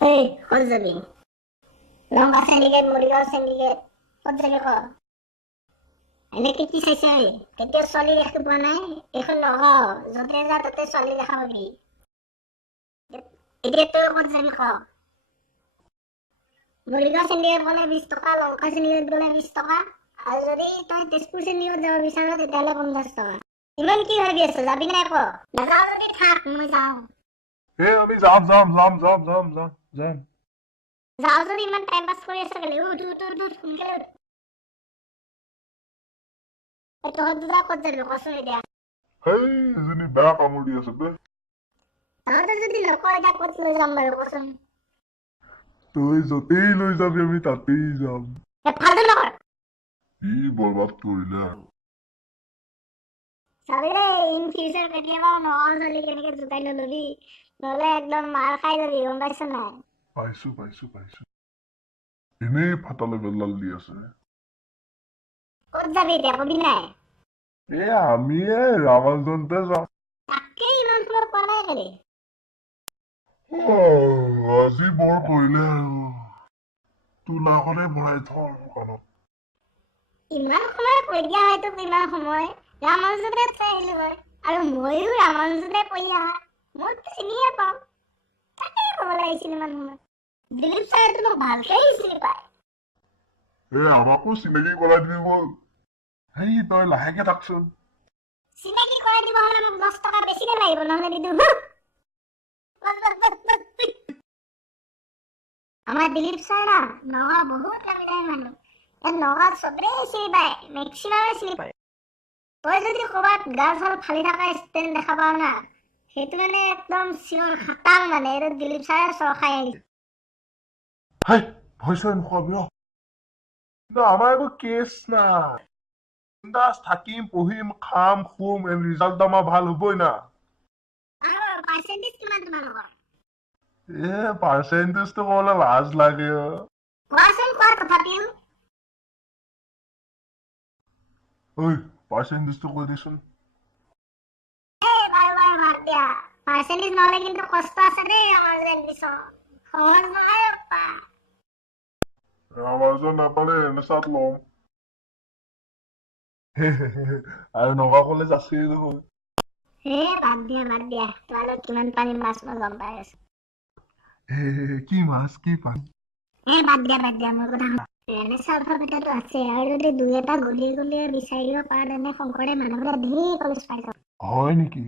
এই ক'ত যাবি? লংকা চেণ্ডিকেট, মৰিগাঁও চেণ্ডিকেট, ক'ত যাবি ক? এনেকে কি চাইছে? কেতিয়া ছোৱালী দেখি পোৱা নাই? এইখন নগাঁও, য'তে যা তাতে ছোৱালী দেখা পাবি। এতিয়া তই ক'ত যাবি ক? মৰিগাঁও চেণ্ডিকেট গ'লে 20 টকা, লংকা চেণ্ডিকেট গ'লে 20 টকা, আৰু যদি তই তেজপুৰ চেণ্ডিকেট যাব বিচাৰ তেতিয়াহ'লে 50 টকা। ইমান কি ভাবি আছ? যাবি নাই ক? নাযাওঁ যদি থাক, মই যাওঁ। আমি যাম। যাওঁ যদি ইমান টাইম পাছ কৰি আছ কেলে? উঠ সোনকালে উঠ। তহঁত দুটা ক'ত যাবি কচোন এতিয়া? হেই এজনী বেয়া কামুৰি আছে বে। তহঁতে যদি নকওঁ এতিয়া ক'ত লৈ যাম বাৰু কচোন? তই য'তেই লৈ যাবি আমি তাতেই যাম। ফাল্টু নকৰ। কি বৰবাদ কৰিলে আৰু। চাবি দেই, ইন ফিউচাৰ কেতিয়াবা নগাঁও ছোৱালী কেনেকে জোকাই নলবি, নহ'লে একদম মাৰ খাই যাবি, গম পাইছ নাই? পাইছো। এনেই ফাটালে বেলডাল দি আছে। ক'ত যাবি এতিয়া কবি নাই? আমি ৰামানুজনতে যাম। তাকে ইমান সময় কোৱা নাই কেলে? আজি বৰ কৰিলে আৰু। তোলাখনে ভৰাই থওঁ দোকানত। ইমান সময় কৈ দিয়া হয়তো, ইমান সময় ৰামানুজতে চাই আহিলো হয়, আৰু ময়ো ৰামানুজতে পঢ়ি আহা, মইতো চিনিয়ে পাওঁ। তাকে ক'ব লাগিছিল ইমান সময়। দিলীপ ছাৰেতো মোক ভালকে চিনি পায়। আমাকো চিনাকি কৰাই দিবি ব'ল। হেই তই লাহেকে থাকচোন। চিনাকি কৰাই দিব হ'লে মোক 10 টকা বেছিকে লাগিব, নহ'লে নিদিওঁ। আমাৰ দিলীপ ছাৰ না নগাঁও বহুত দামী মানুহ। ইয়াত নগাঁৱত চবেই চিনি পায়, মেক্সিমামে চিনি পায়। তই যদি ক'ৰবাত গাল চাল ফালি থকা ষ্টেণ্ড দেখা পাৱ না, সেইটো মানে একদম চিঞৰ খাটাং, মানে এইটো দিলীপ ছাৰে চৰ খাই আহিছে। হেই ভয় চয় নোখোৱাবি অ। কিন্তু আমাৰ একো কেছ নাই। বিন্দাছ থাকিম, পঢ়িম, খাম, শুম, ৰিজাল্ট আমাৰ ভাল হ'বই না। পাৰ্চেণ্টেজ কিমান তোমালোকৰ? পাৰ্চেণ্টেজটো ক'বলৈ লাজ লাগে অ। কোৱাচোন কোৱা তথাপিও। ঐ পাৰ্চেণ্টেজটো কৈ দেচোন। বাৰু বাদ দিয়া। পাৰ্চেণ্টেজ নহ'লে কিন্তু কষ্ট আছে দেই আমাৰ এডমিশ্যন। সহজ নহয় ৰ'বা। ৰামানুজন নাপালে এডমিশ্যন ল'ম। আৰু নগাঁও কলেজ আছেই নহয়। বাদ দিয়া। তোমালোক কিমান পানী মাছ মই গম পাই আছো। কি মাছ কি পানী? বাদ দিয়া মোৰ কথা। ৰেনেছা alphabetaটো আছে, আৰু যদি দুই এটা গলিয়ে বিচাৰি দিব পাৰা তেনে শংকৰদেৱ মাধৱদেৱ ধেৰ কলেজ পাই যাব। হয় নেকি?